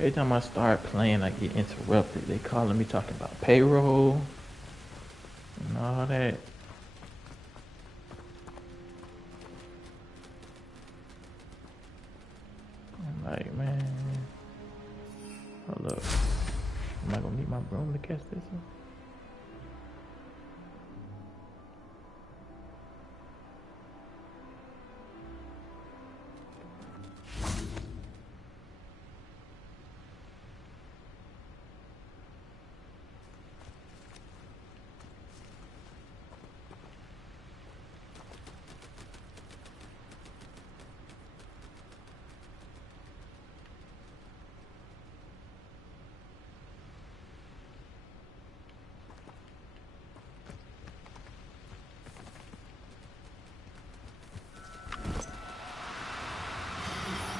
Every time I start playing, I get interrupted. They calling me talking about payroll and all that. I'm like, man, hold up. Am I gonna need my broom to catch this one?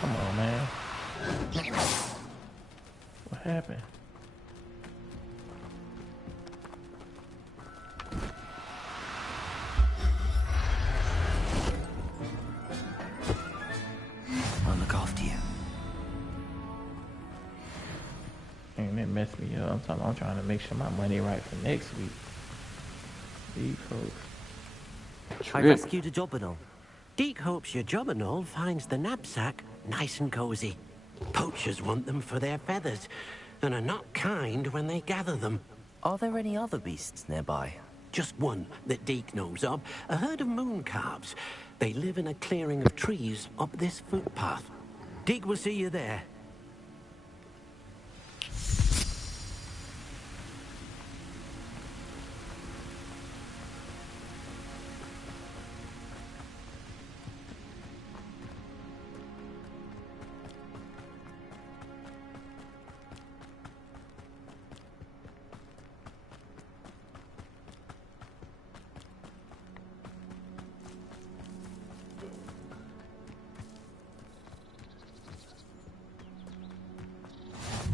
Come on, man. What happened? I'll look after you. And that messed me up. I'm trying to make sure my money right for next week. These folks. I rescued a jobberknoll. Deke hopes your jobberknoll finds the knapsack nice and cozy. Poachers want them for their feathers, and are not kind when they gather them. Are there any other beasts nearby? Just one that Deke knows of, a herd of moon calves. They live in a clearing of trees up this footpath. Deke will see you there.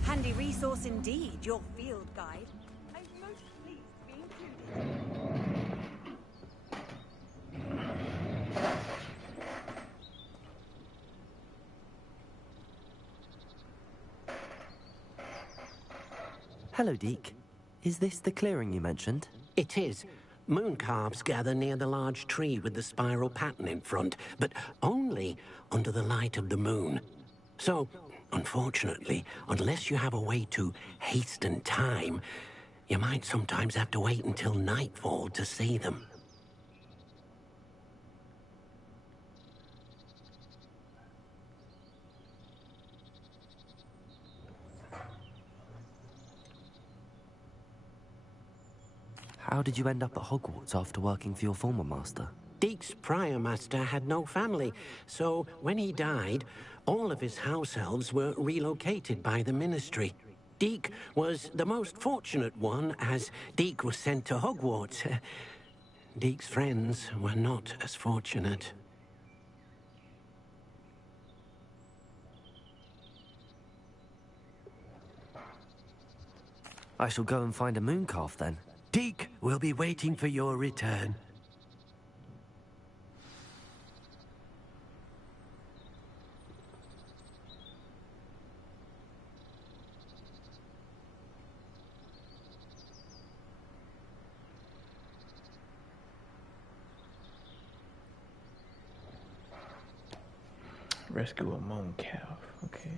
Handy resource indeed, your field guide. I'm most pleased to be included. Hello, Deke. Is this the clearing you mentioned? It is. Moon calves gather near the large tree with the spiral pattern in front, but only under the light of the moon. So, unfortunately, unless you have a way to hasten time, you might sometimes have to wait until nightfall to see them. How did you end up at Hogwarts after working for your former master? Deke's prior master had no family, so when he died, all of his house elves were relocated by the ministry. Deke was the most fortunate one, as Deke was sent to Hogwarts. Deke's friends were not as fortunate. I shall go and find a moon calf then. Deke will be waiting for your return. Rescue a moon calf. Okay.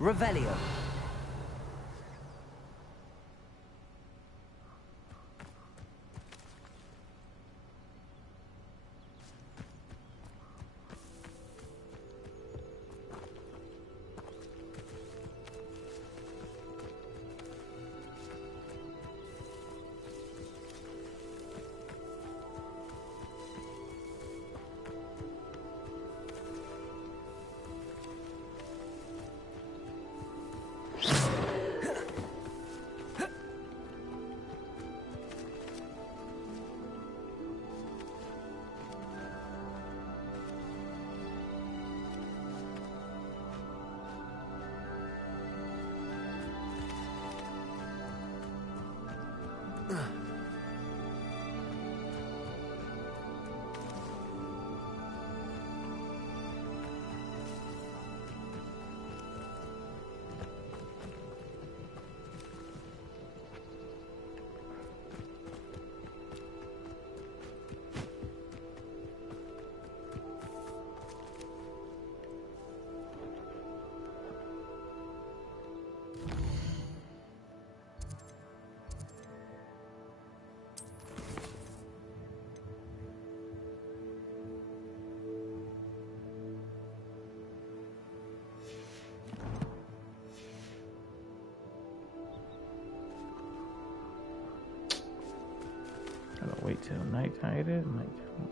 Revelio. Gotta wait till nighttime. It is nighttime.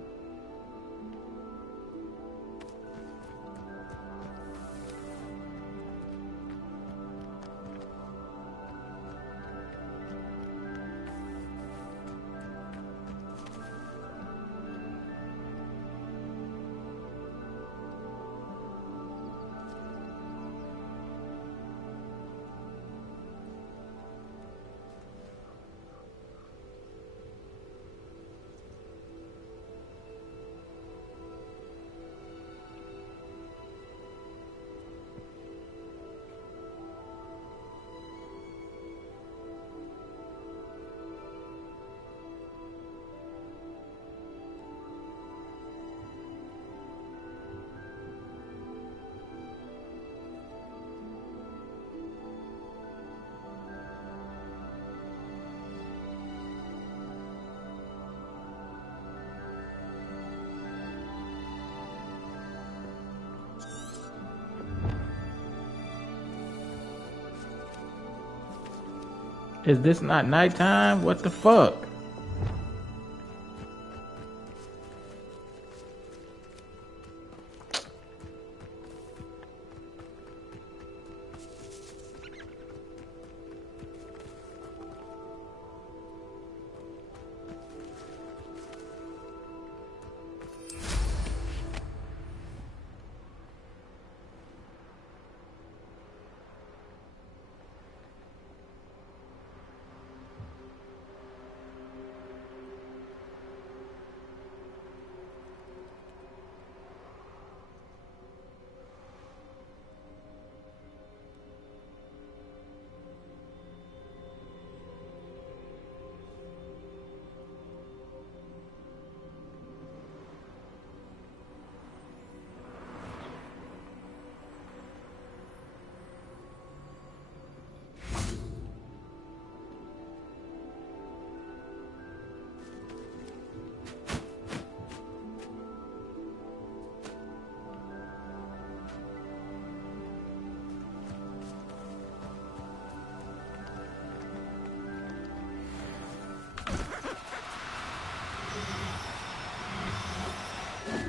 Is this not nighttime? What the fuck?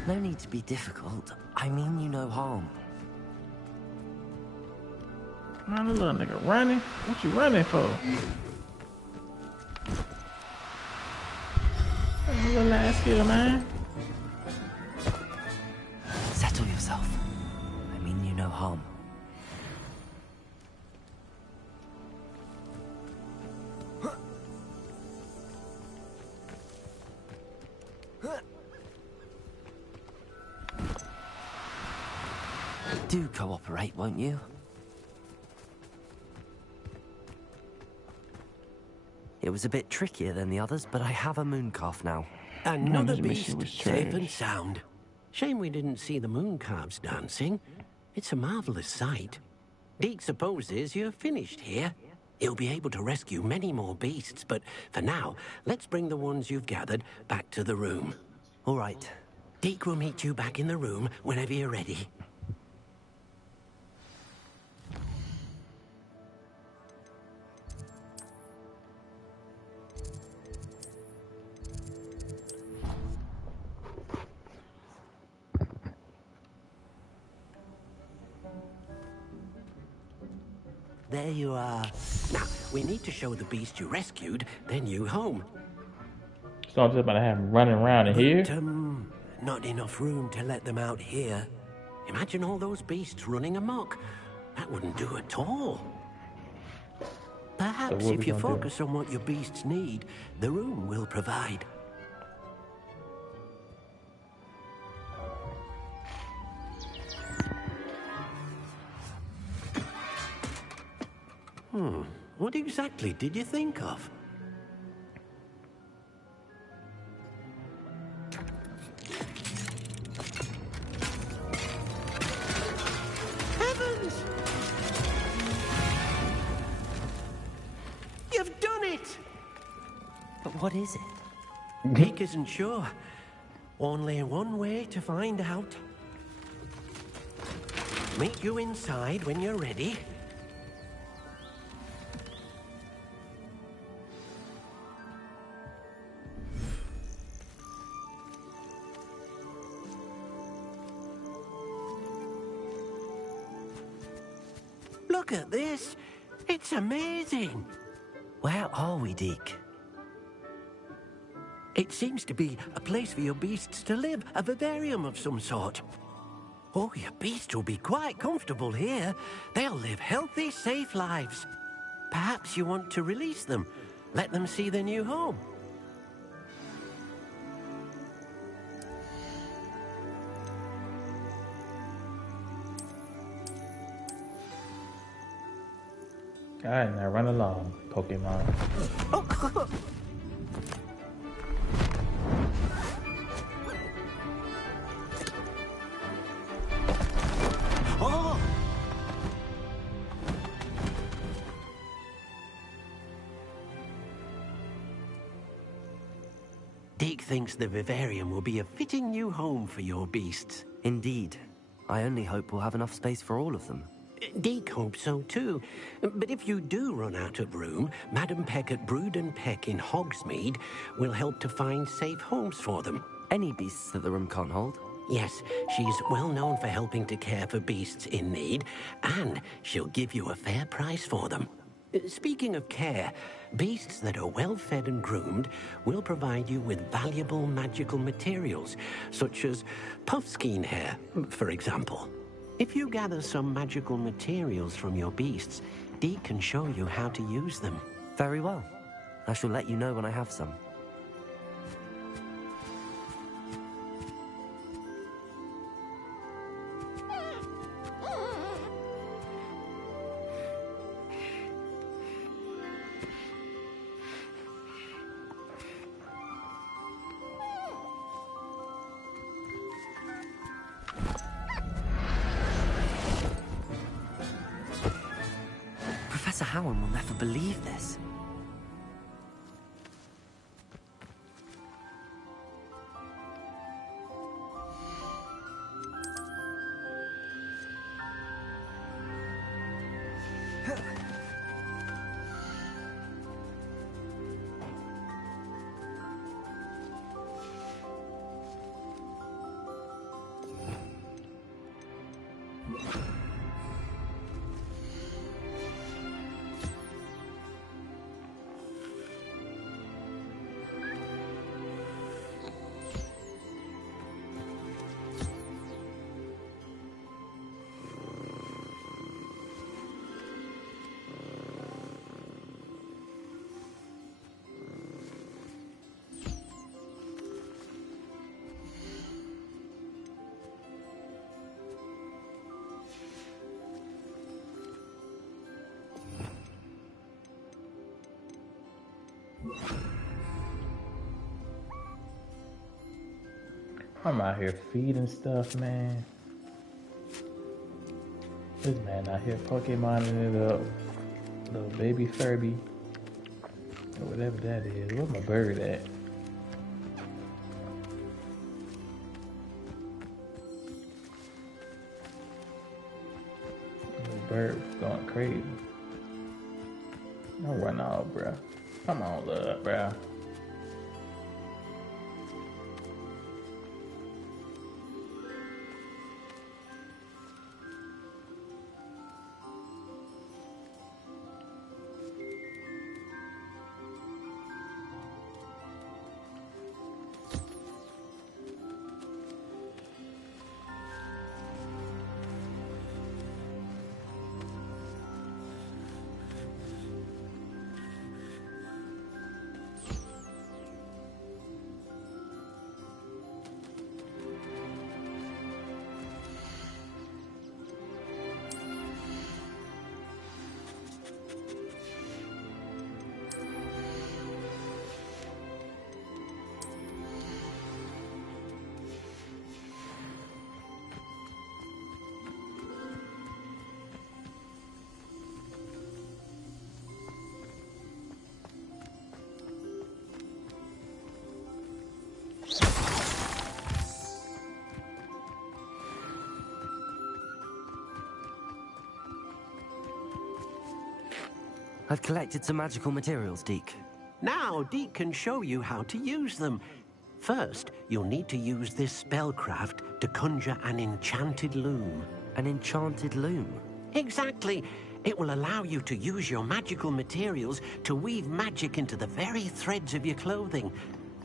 No need to be difficult. I mean you no harm. Man, this little nigga running? What you running for? Little ass here, man. Settle yourself. I mean you no harm. Do cooperate, won't you? It was a bit trickier than the others, but I have a moon calf now. Another this mission beast, was safe trash. and sound. Shame we didn't see the moon calves dancing. It's a marvelous sight. Deke supposes you're finished here. He'll be able to rescue many more beasts, but for now, let's bring the ones you've gathered back to the room. All right. Deke will meet you back in the room whenever you're ready. There you are. Now, we need to show the beast you rescued, then you home. So I'm just about to have him running around in here. But, not enough room to let them out here. Imagine all those beasts running amok. That wouldn't do at all. Perhaps what if we you gonna do? focus on what your beasts need, the room will provide. What exactly did you think of? Heavens! You've done it! But what is it? Nick isn't sure. Only one way to find out. Meet you inside when you're ready. Look at this. It's amazing. Where are we, Deke? It seems to be a place for your beasts to live, a vivarium of some sort. Oh, your beasts will be quite comfortable here. They'll live healthy, safe lives. Perhaps you want to release them, let them see their new home. Alright, now run along, Pokemon. Oh! Deke thinks the vivarium will be a fitting new home for your beasts. Indeed. I only hope we'll have enough space for all of them. Deke hopes so too. But if you do run out of room, Madam Peck at Brood and Peck in Hogsmeade will help to find safe homes for them. Any beasts that the room can't hold? Yes, she's well known for helping to care for beasts in need, and she'll give you a fair price for them. Speaking of care, beasts that are well fed and groomed will provide you with valuable magical materials, such as puffskein hair, for example. If you gather some magical materials from your beasts, Deke can show you how to use them. Very well. I shall let you know when I have some. Professor Howard will never believe this. I'm out here feeding stuff, man. This man out here Pokemoning it up. Little baby Furby. Or whatever that is. Where's my bird at? Little bird going crazy. Don't run off, bruh. Come on, love, bruh. I've collected some magical materials, Deke. Now, Deke can show you how to use them. First, you'll need to use this spellcraft to conjure an enchanted loom. An enchanted loom? Exactly. It will allow you to use your magical materials to weave magic into the very threads of your clothing,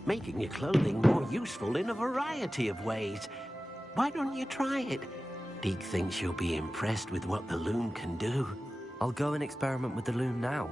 making your clothing more useful in a variety of ways. Why don't you try it? Deke thinks you'll be impressed with what the loom can do. I'll go and experiment with the loom now.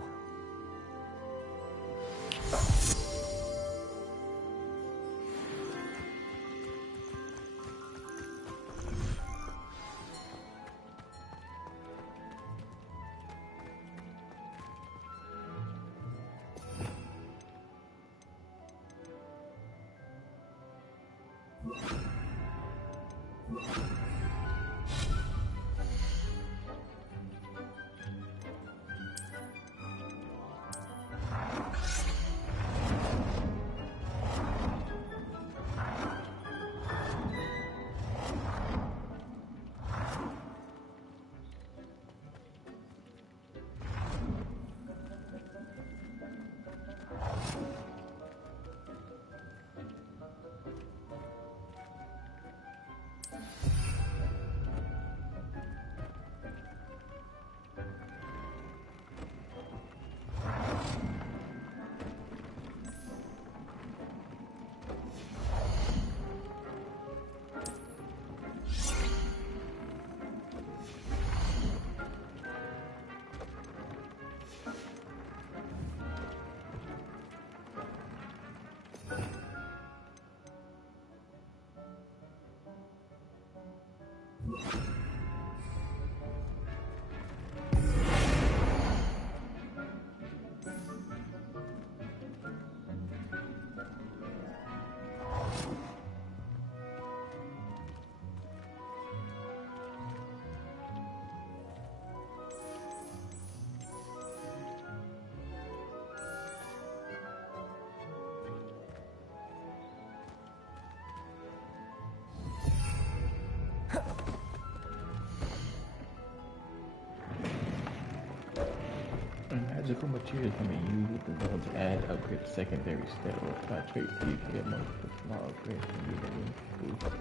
Magical materials can be used with the goal to add, upgrade the secondary step or apply traits so you can get multiple small upgrades and use them boost.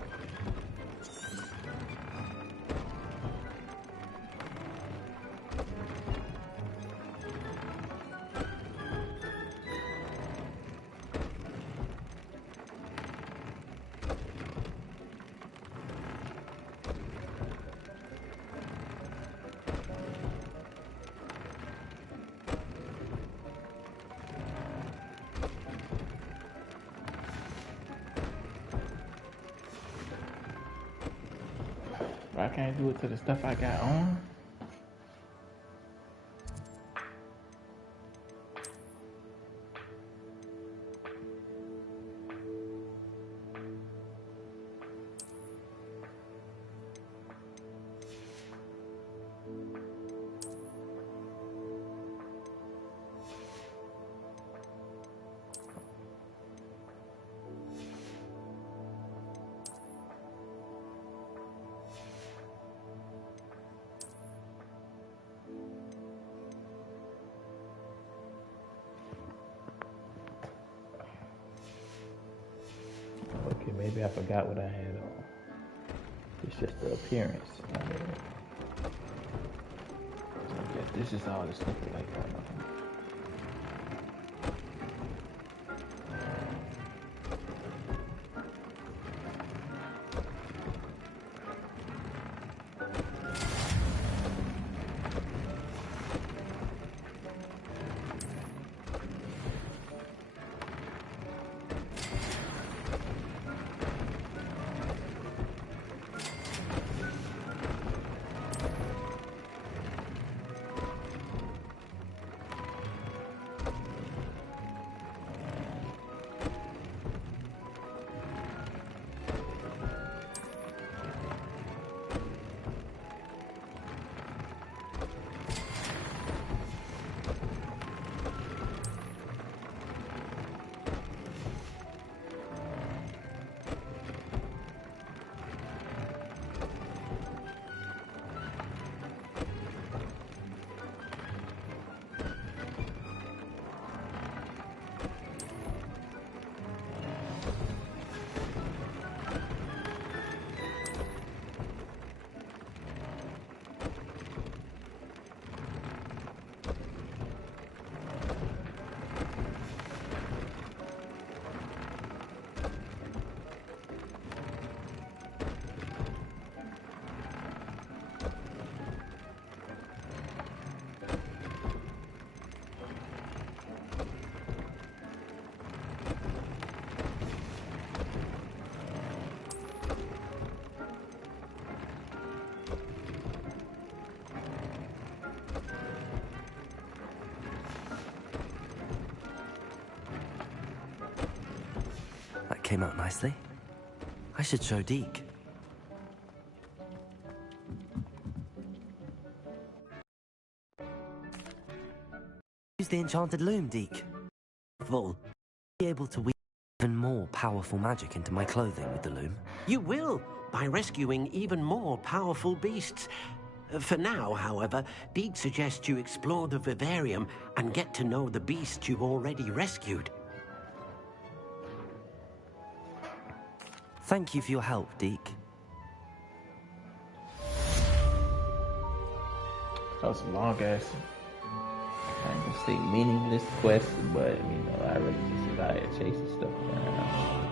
I can't do it to the stuff I got on. Okay, maybe I forgot what I had on. It's just the appearance. I guess this is all the stuff I like right now. came out nicely. I should show Deke. Use the enchanted loom, Deke. Full. Be able to weave even more powerful magic into my clothing with the loom. You will, by rescuing even more powerful beasts. For now, however, Deke suggests you explore the vivarium and get to know the beasts you've already rescued. Thank you for your help, Deke. That was a long ass, I ain't gonna say meaningless quest, but you know, I really just was out here chasing stuff around.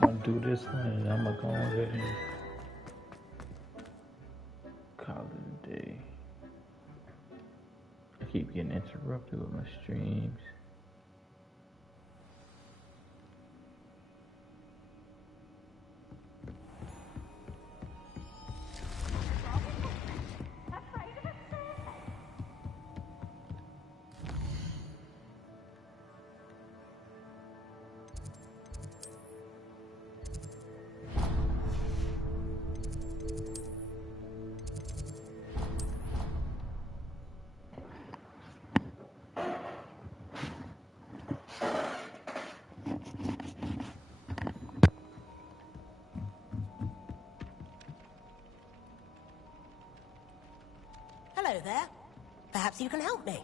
I'm gonna do this one and I'm gonna go ahead and call it a day. I keep getting interrupted with my streams. Hello there. Perhaps you can help me.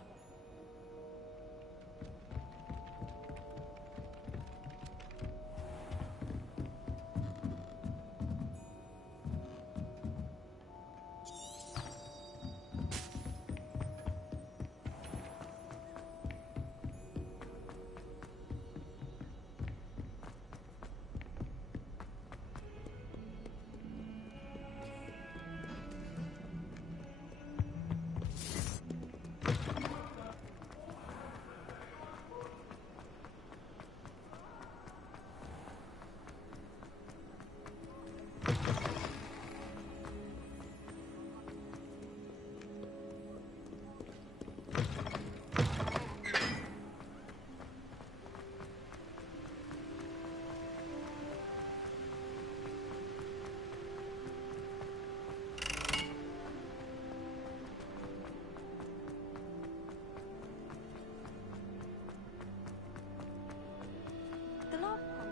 The last one.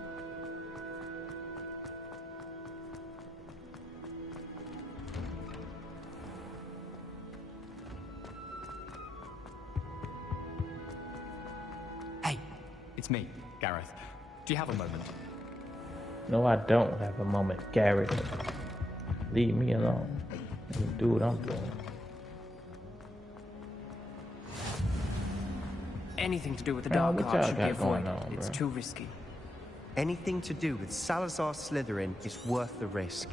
Hey, it's me, Gareth. Do you have a moment? No, I don't have a moment, Garrett. Leave me alone. Let me do what I'm doing. Anything to do with the Man, Dark what Arts y'all should be got going avoided. on, It's bro? too risky. Anything to do with Salazar Slytherin is worth the risk.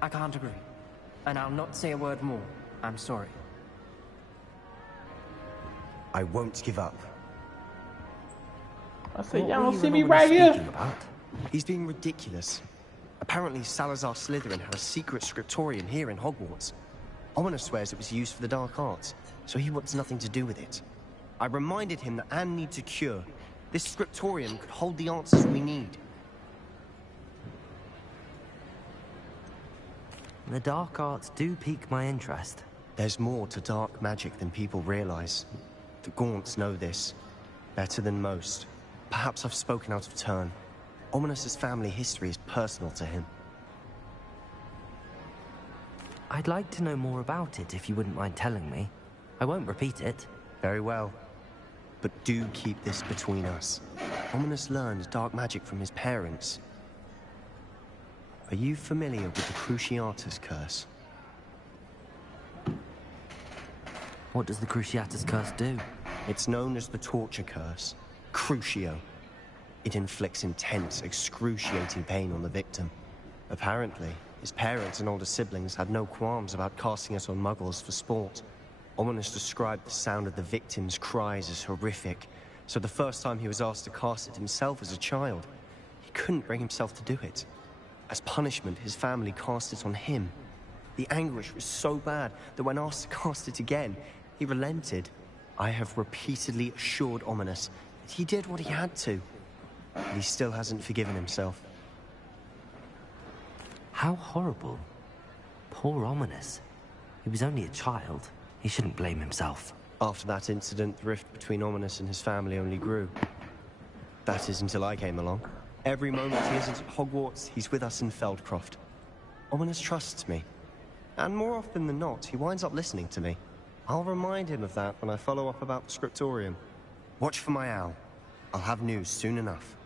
I can't agree. And I'll not say a word more. I'm sorry. I won't give up. I said, What y'all were don't you see and me Ominous right here? speaking about? He's being ridiculous. Apparently Salazar Slytherin had a secret scriptorium here in Hogwarts. Ominous swears it was used for the Dark Arts, so he wants nothing to do with it. I reminded him that Anne needs a cure. This scriptorium could hold the answers we need. The dark arts do pique my interest. There's more to dark magic than people realize. The Gaunts know this better than most. Perhaps I've spoken out of turn. Ominous's family history is personal to him. I'd like to know more about it if you wouldn't mind telling me. I won't repeat it. Very well. But do keep this between us. Ominous learned dark magic from his parents. Are you familiar with the Cruciatus Curse? What does the Cruciatus Curse do? It's known as the Torture Curse. Crucio. It inflicts intense, excruciating pain on the victim. Apparently, his parents and older siblings had no qualms about casting it on muggles for sport. Ominous described the sound of the victim's cries as horrific, so the first time he was asked to cast it himself as a child, he couldn't bring himself to do it. As punishment, his family cast it on him. The anguish was so bad that when asked to cast it again, he relented. I have repeatedly assured Ominous that he did what he had to, but he still hasn't forgiven himself. How horrible. Poor Ominous. He was only a child. He shouldn't blame himself. After that incident, the rift between Ominous and his family only grew. That is until I came along. Every moment he isn't at Hogwarts, he's with us in Feldcroft. Ominous trusts me. And more often than not, he winds up listening to me. I'll remind him of that when I follow up about the scriptorium. Watch for my owl. I'll have news soon enough.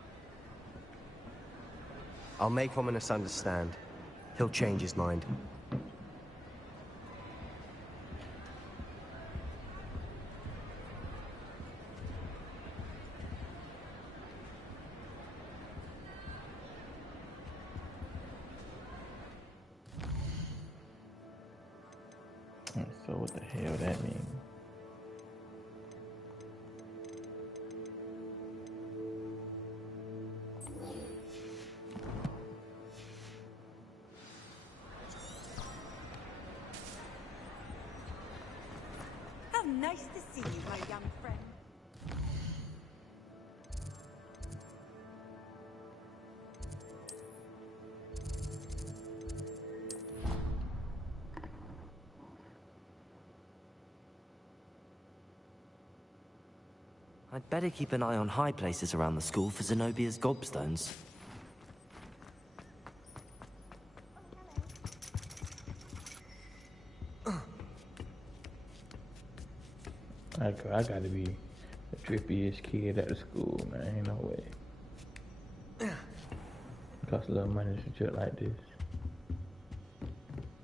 I'll make Ominous understand. He'll change his mind. So what the hell that mean? How nice to see you, my young friend. I'd better keep an eye on high places around the school for Zenobia's gobstones. I gotta be the drippiest kid at the school, man. Ain't no way. It costs a little money to drip like this.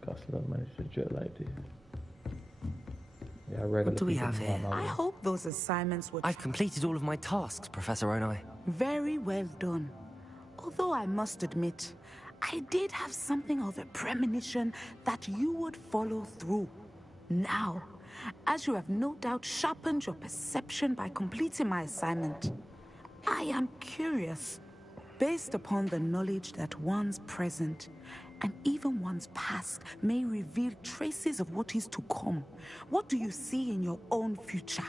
Costs a little money to drip like this. Yeah, regular What do we people have know here? I'm I always- hope those assignments were I've completed all of my tasks, Professor Onai. very well done. Although I must admit, I did have something of a premonition that you would follow through. Now, as you have no doubt sharpened your perception by completing my assignment, I am curious, based upon the knowledge that one's present and even one's past may reveal traces of what is to come. What do you see in your own future?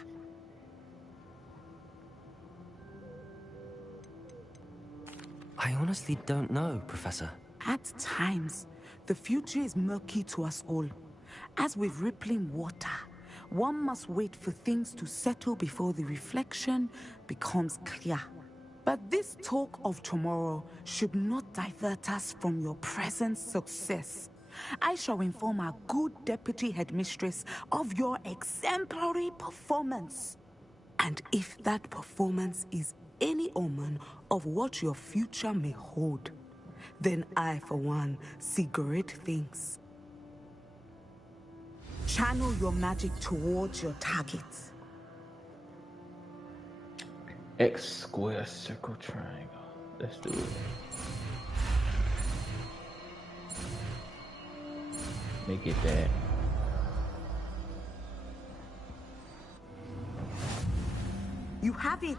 I honestly don't know, Professor. At times, the future is murky to us all. As with rippling water, one must wait for things to settle before the reflection becomes clear. But this talk of tomorrow should not divert us from your present success. I shall inform our good deputy headmistress of your exemplary performance. And if that performance is any omen of what your future may hold, then I, for one, see great things. Channel your magic towards your targets. X square circle triangle. Let's do it. Let me get that. You have it.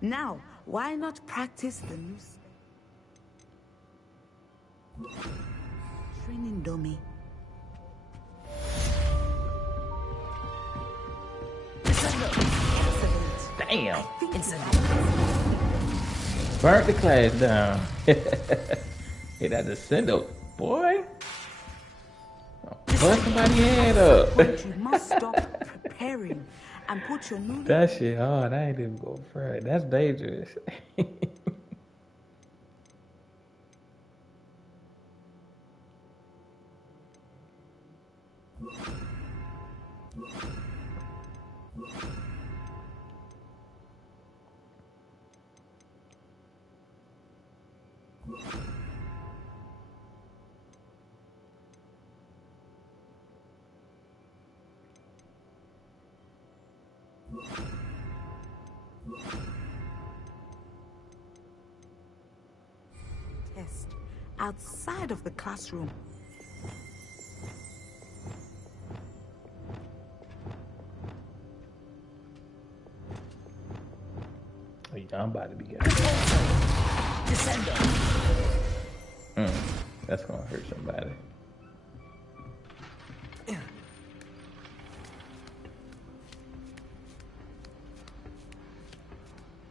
Now, why not practice the new training dummy? Damn. Excellent. Burnt the class down. Hey, that descendo, boy. Bust somebody's head up. But you must stop preparing and put your new That shit hard. I ain't even go for it. That's dangerous. test outside of the classroom. Oh, yeah, I'm about to be good. Descendo. That's gonna hurt somebody.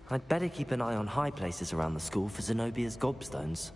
I'd better keep an eye on high places around the school for Zenobia's gobstones.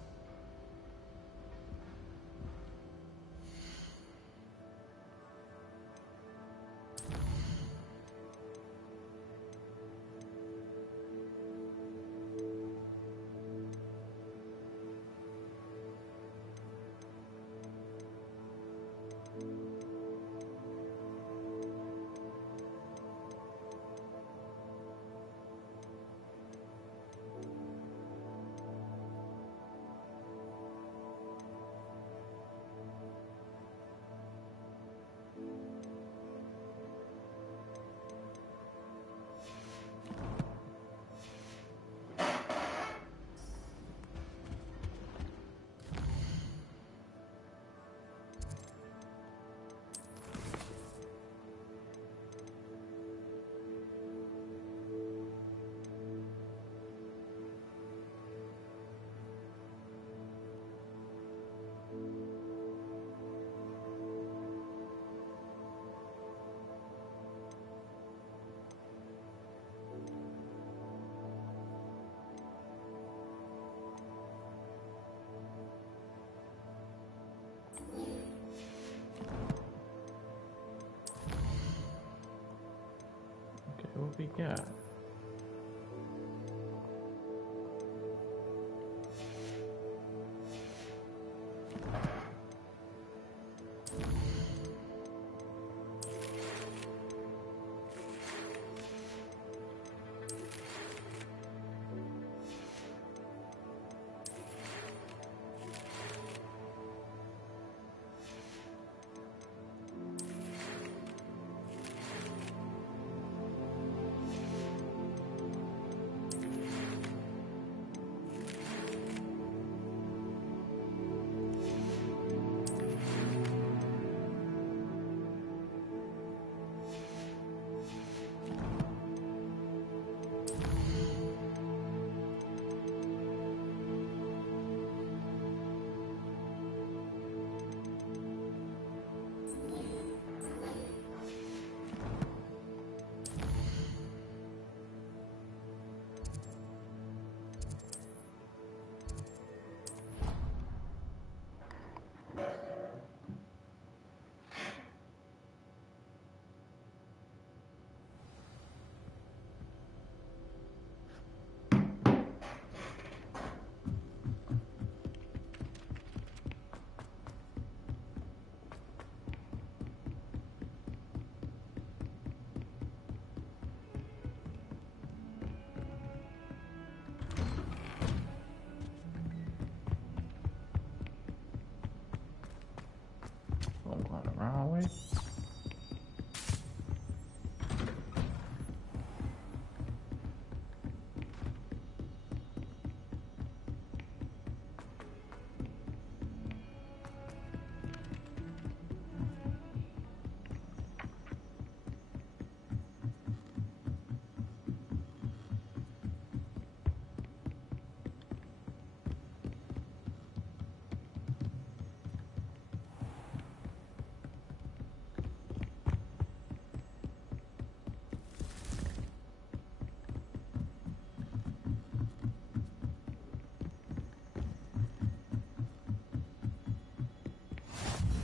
Okay, what we got?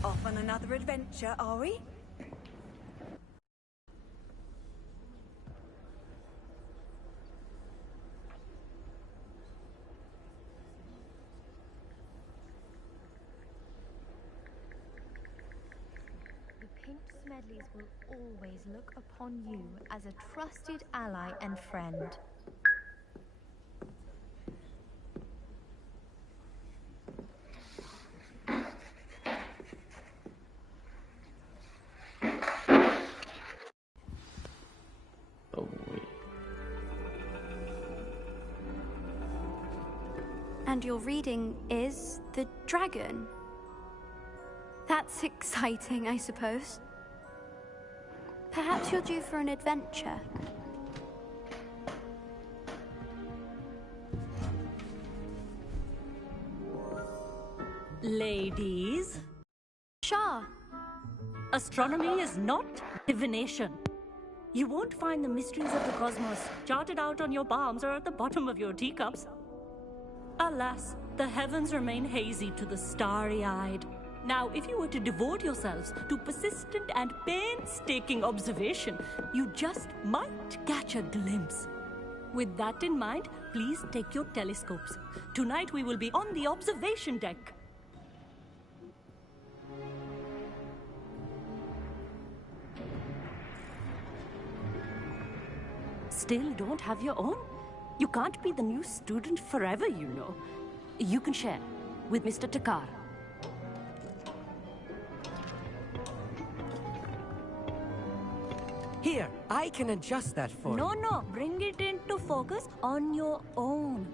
Off on another adventure, are we? The Pink Smedleys will always look upon you as a trusted ally and friend. Oh, wait. And your reading is the dragon. That's exciting, I suppose. Perhaps you're due for an adventure. Ladies, Shah. astronomy is not divination. You won't find the mysteries of the cosmos charted out on your palms or at the bottom of your teacups. Alas, the heavens remain hazy to the starry-eyed. Now, if you were to devote yourselves to persistent and painstaking observation, you just might catch a glimpse. With that in mind, please take your telescopes. Tonight we will be on the observation deck. Still don't have your own? You can't be the new student forever, you know. You can share with Mr. Takar. Here, I can adjust that for you. No, bring it into focus on your own.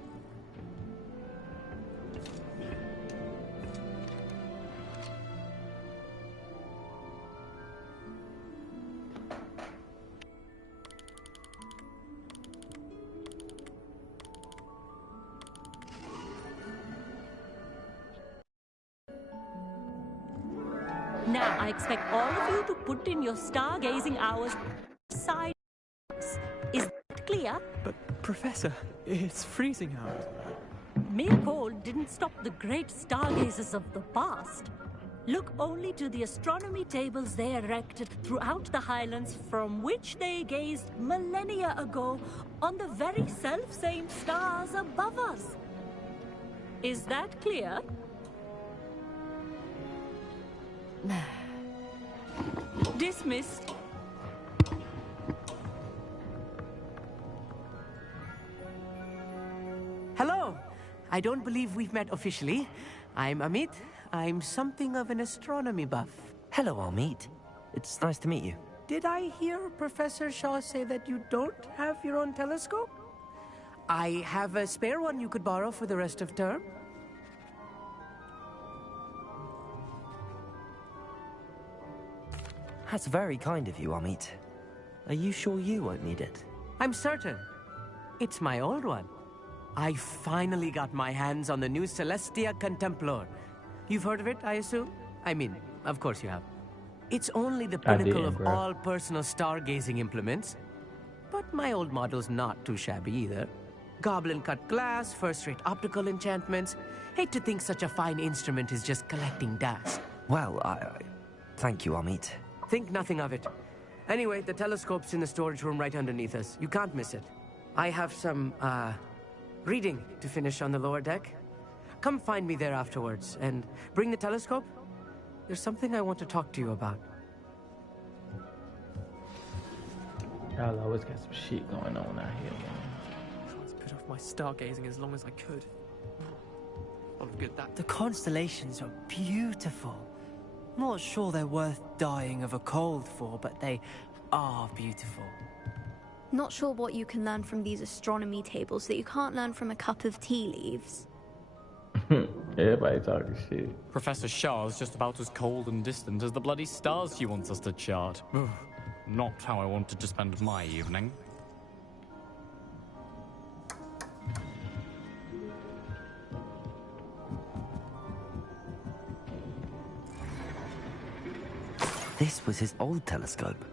Now, I expect all of you to put in your stargazing hours side. Is that clear? But, Professor, it's freezing out. Mere cold didn't stop the great stargazers of the past. Look only to the astronomy tables they erected throughout the highlands from which they gazed millennia ago on the very self-same stars above us. Is that clear? Dismissed. Hello. I don't believe we've met officially. I'm Amit. I'm something of an astronomy buff. Hello, Amit. It's nice to meet you. Did I hear Professor Shaw say that you don't have your own telescope? I have a spare one you could borrow for the rest of term. That's very kind of you, Amit. Are you sure you won't need it? I'm certain. It's my old one. I finally got my hands on the new Celestia Contemplar. You've heard of it, I assume? I mean, of course you have. It's only the pinnacle of all personal stargazing implements. But my old model's not too shabby either. Goblin-cut glass, first-rate optical enchantments. Hate to think such a fine instrument is just collecting dust. Well, thank you, Amit. Think nothing of it. Anyway, the telescope's in the storage room right underneath us. You can't miss it. I have some, reading to finish on the lower deck. Come find me there afterwards, and bring the telescope. There's something I want to talk to you about. Y'all always got some shit going on out here, man. Trying to put off my stargazing as long as I could. Not good that. The constellations are beautiful. Not sure they're worth dying of a cold for, but they are beautiful. Not sure what you can learn from these astronomy tables that you can't learn from a cup of tea leaves. Everybody talking shit. Professor Shah's just about as cold and distant as the bloody stars she wants us to chart. Ugh, not how I wanted to spend my evening. This was his old telescope.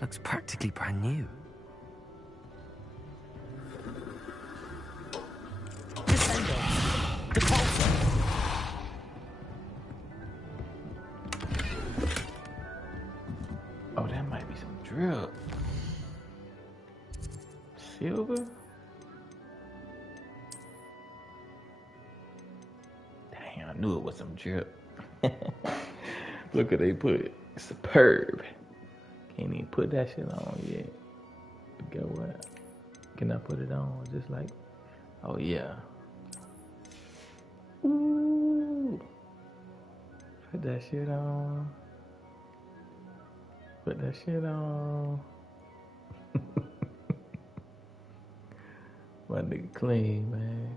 Looks practically brand new. knew it was some drip. Look what they put. Superb. Can't even put that shit on yet. But guess what? Can I put it on? Just like, oh yeah. Ooh. Put that shit on. Put that shit on. My nigga clean, man.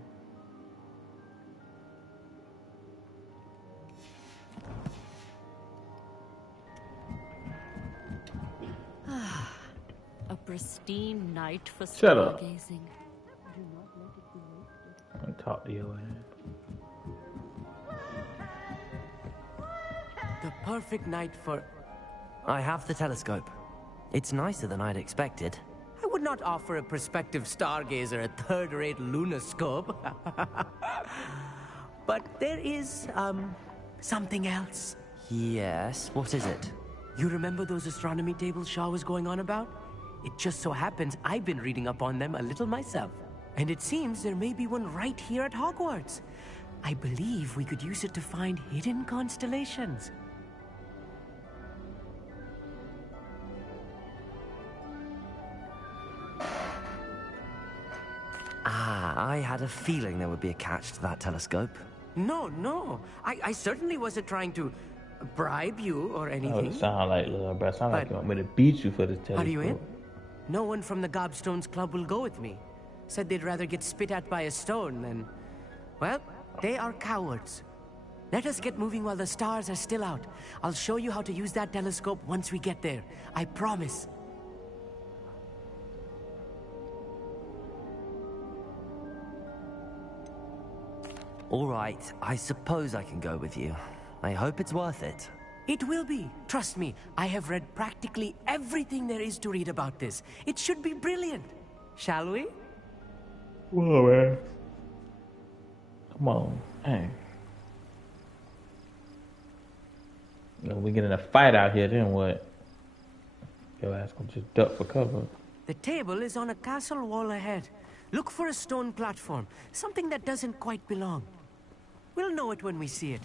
A pristine night for Shut up. stargazing. I'm gonna talk to your ass. The perfect night for... I have the telescope. It's nicer than I'd expected. I would not offer a prospective stargazer a third-rate lunoscope. But there is, something else. Yes, what is it? You remember those astronomy tables Shaw was going on about? It just so happens I've been reading up on them a little myself. And it seems there may be one right here at Hogwarts. I believe we could use it to find hidden constellations. I had a feeling there would be a catch to that telescope. No. I certainly wasn't trying to bribe you or anything. Oh, it sound like, little bro. Sound like you want me to beat you for this telescope. Are you in? No one from the Gobstones Club will go with me. Said they'd rather get spit at by a stone than... Well, they are cowards. Let us get moving while the stars are still out. I'll show you how to use that telescope once we get there. I promise. All right, I suppose I can go with you. I hope it's worth it. It will be. Trust me, I have read practically everything there is to read about this. It should be brilliant. Shall we? Whoa, man. Come on. Hey. You know, we get in a fight out here, then what? Your ass gonna just duck for cover. The table is on a castle wall ahead. Look for a stone platform. Something that doesn't quite belong. We'll know it when we see it.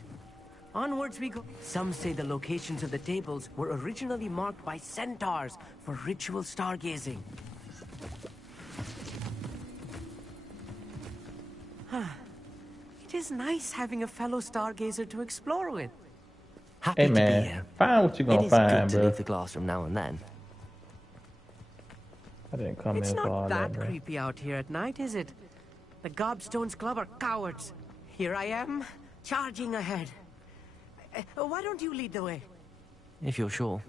Onwards we go. Some say the locations of the tables were originally marked by centaurs for ritual stargazing. It is nice having a fellow stargazer to explore with. Happy hey to man, be here. find what you gonna find, It is good to bro. leave the glass from now and then. I didn't come It's in for all not that bro. creepy out here at night, is it? The Gobstones Club are cowards. Here I am, charging ahead. Why don't you lead the way? If you're sure.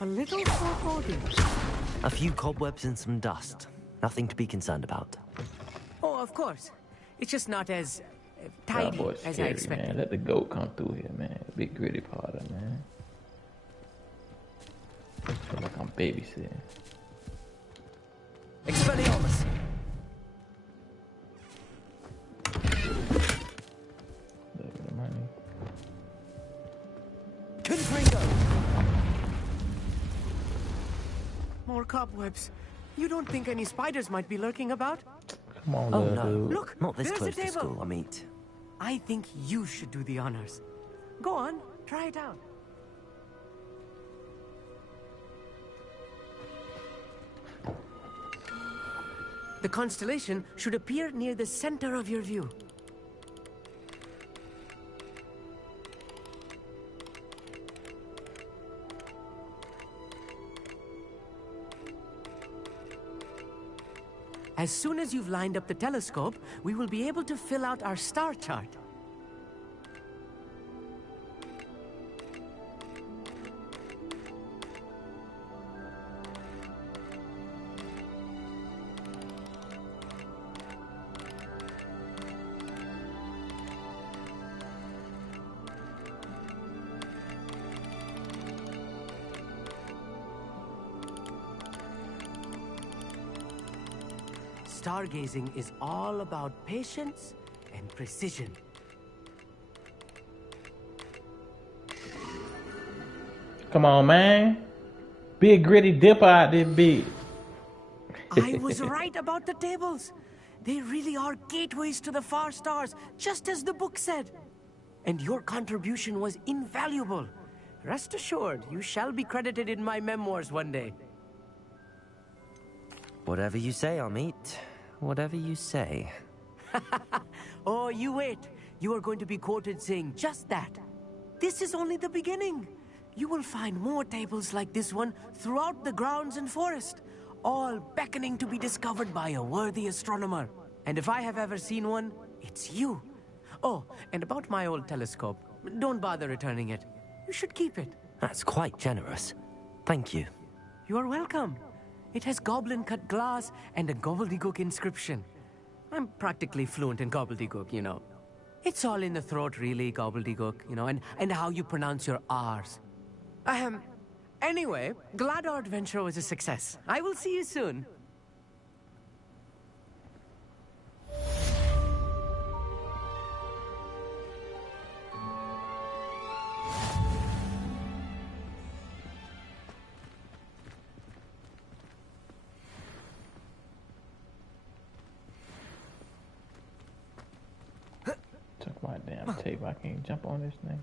A little foreboding. A few cobwebs and some dust. Nothing to be concerned about. Oh, of course. It's just not as That tidy boy's as I scary, expected. man. Let the goat come through here, man. Big gritty Potter, man. Feel like I'm babysitting. Expelliarmus! Little bit of money. Confringo! More cobwebs. You don't think any spiders might be lurking about? Come on, Oh little no, dude. Look, not this there's close the to table. school, I mean. I think you should do the honors. Go on, try it out. The constellation should appear near the center of your view. As soon as you've lined up the telescope, we will be able to fill out our star chart. Stargazing is all about patience and precision. Come on, man. Big gritty dipper out there, big. I was right about the tables. They really are gateways to the far stars, just as the book said. And your contribution was invaluable. Rest assured, you shall be credited in my memoirs one day. Whatever you say, Amit. Whatever you say. Oh, you wait. You are going to be quoted saying just that. This is only the beginning. You will find more tables like this one throughout the grounds and forest, all beckoning to be discovered by a worthy astronomer. And if I have ever seen one, it's you. Oh, and about my old telescope, don't bother returning it. You should keep it. That's quite generous. Thank you. You are welcome. It has goblin-cut glass and a gobbledygook inscription. I'm practically fluent in gobbledygook, you know. It's all in the throat, really, gobbledygook, you know, and how you pronounce your R's. Anyway, glad our adventure was a success. I will see you soon. Took my damn tape. I can't jump on this thing.